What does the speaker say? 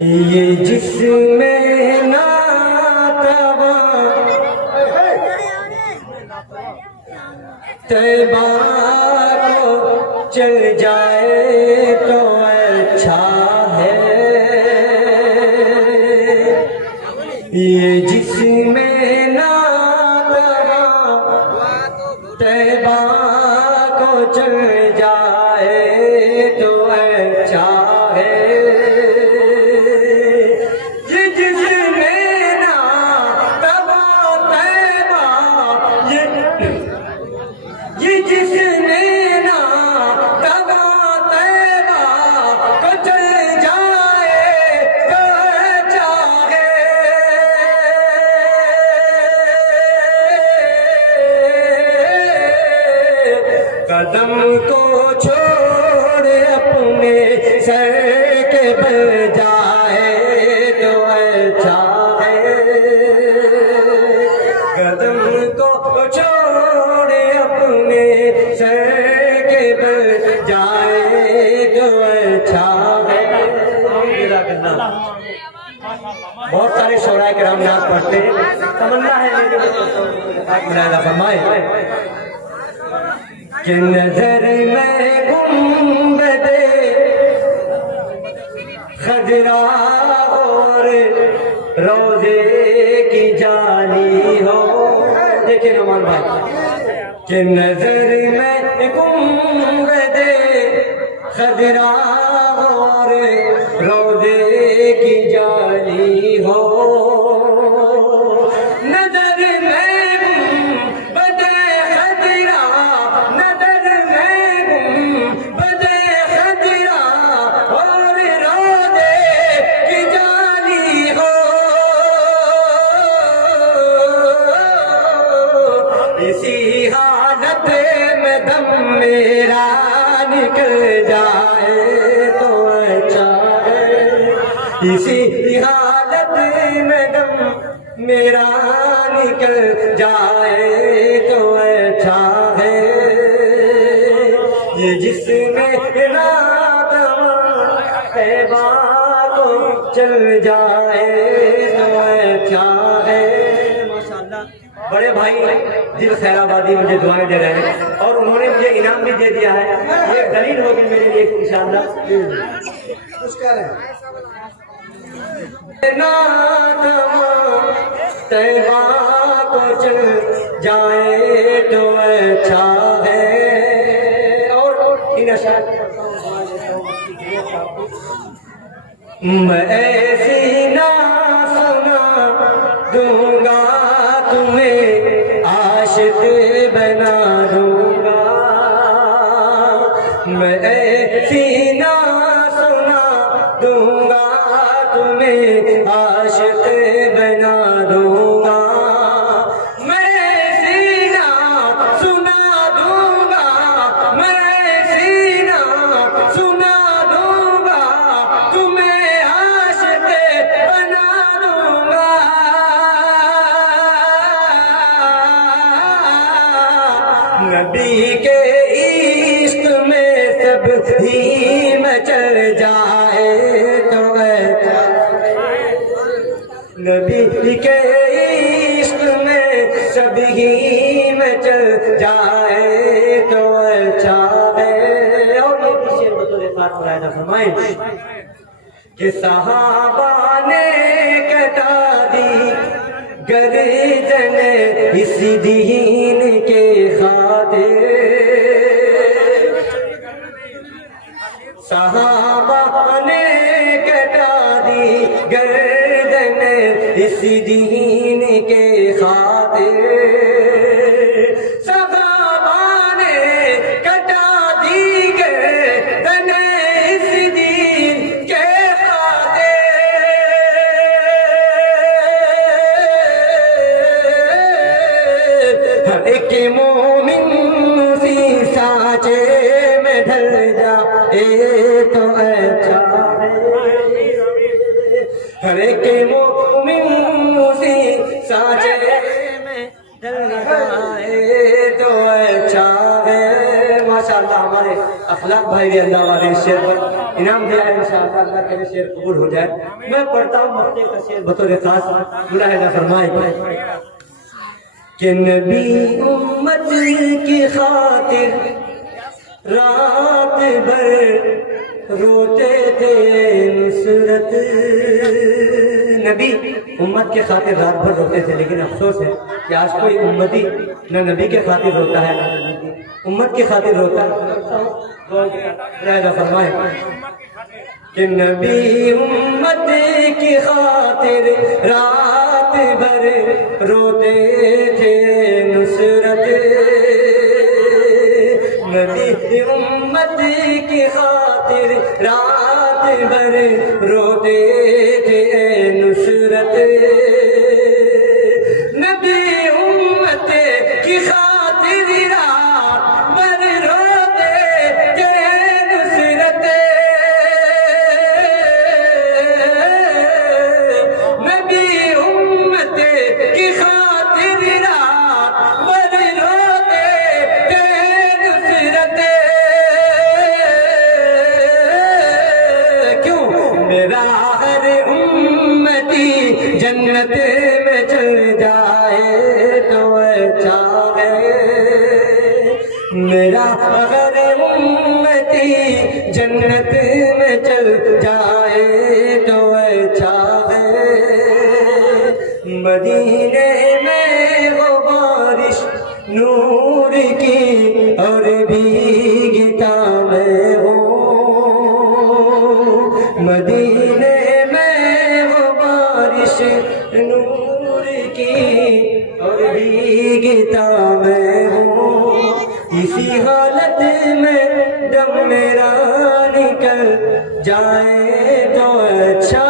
یہ جسم ناتوا طیبہ کو چل جائے تو اچھا ہے، یہ جسم ناتوا طیبہ کو چل جائے تو اچھا ہے، قدم کو چھوڑ اپنے سر کے بل جائے تو اچھا ہے، قدم کو چھوڑ اپنے سر کے بل جائے تو اچھا ہے۔ بہت سارے شعراء کرام نعت پڑھتے ہیں، تمنا ہے میرے ملاحظہ فرمائے کہ نظر میں گنبد خضرا اور روضے کی جالی ہو، دیکھیں نعمان بھائی، کہ نظر میں گنبد خضرا اور روضے کی جالی ہو، نظر میں گنبد خضرا اسی حالت میں دم میرا نکل جائے تو اچھا ہے، اسی حالت میں دم میرا نکل جائے تو اچھا ہے، یہ جسم ناتوا طیبہ کو چل جائے تو اچھا ہے۔ بڑے بھائی دل خیر آبادی مجھے دعائیں دے رہے ہیں اور انہوں نے مجھے انعام بھی دے دیا ہے، یہ دلیل ہوگی میرے لیے انشاءاللہ۔ ناتوا طیبہ کو چل جائے تو اچھا ہے، اور ان اشعار میں ایسی نہ سنا دوں گا تمہیں، عاشق بنا دوں گا، میں ایسی نہ سنا دوں گا تمہیں، عاشق بنا دوں گا، میں ایسی نہ سنا دوں گا، میں ایسی نہ سنا دوں گا تمہیں، عاشق بنا دوں گا، نبی کے عشق میں سب ہی مچل جائے تو اچھا ہے، نبی کے عشق میں سب ہی مچل جائے تو اچھا ہے، اور یہ پیچھے بطور خاص ملاحظہ فرمائیں کہ صحابہ نے کٹا دی گردن اس دین کے خاطر، صحابہ نے کٹا دی گردن اس دین کے خاطر، صحابہ نے کٹا دی گردن اس دین کے خاطر، ہر ایک مومن اسی سانچے میں ڈھل جائے تو اچھا ہے، ہر ایک مومن اسی سانچے میں ڈھل جائے تو اچھا ہے۔ ماشاءاللہ ہمارے اخلاق بھائی اللہ والے شیر پر انعام دیا ہے انشاءاللہ، اللہ کے شعر قبول ہو جائے۔ میں پڑھتا ہوں مفتی کا شعر بطور خاص، ملاحظہ فرمائے کہ نبی امت کی خاطر رات بھر روتے تھے نصرت، نبی امت کے خاطر رات بھر روتے تھے، لیکن افسوس ہے کہ آج کوئی امتی نہ نبی کے خاطر روتا ہے نہ امت کی خاطر روتا ہے۔ فرمائے کہ نبی امت کی خاطر رات بھر روتے تھے نصرت، نبی امت کی خاطر رات بھر روتے تھے نصرت، نبی امت کی خاطر رات بھر روتے تھے نصرت، نبی امت کی خاطر رات بھر روتے تھے نصرت، کیوں میرا ہر امتی جنت میں چل جائے تو اچھا ہے، میرا اگر امتی جنت میں چل جائے تو اچھا ہے، مدینے میں وہ بارش نور کی اور بھیگتا میں ہوں، مدینے میں وہ بارش نور کی اور بھیگتا میں ہوں، اسی حالت میں دم میرا نکل جائے تو اچھا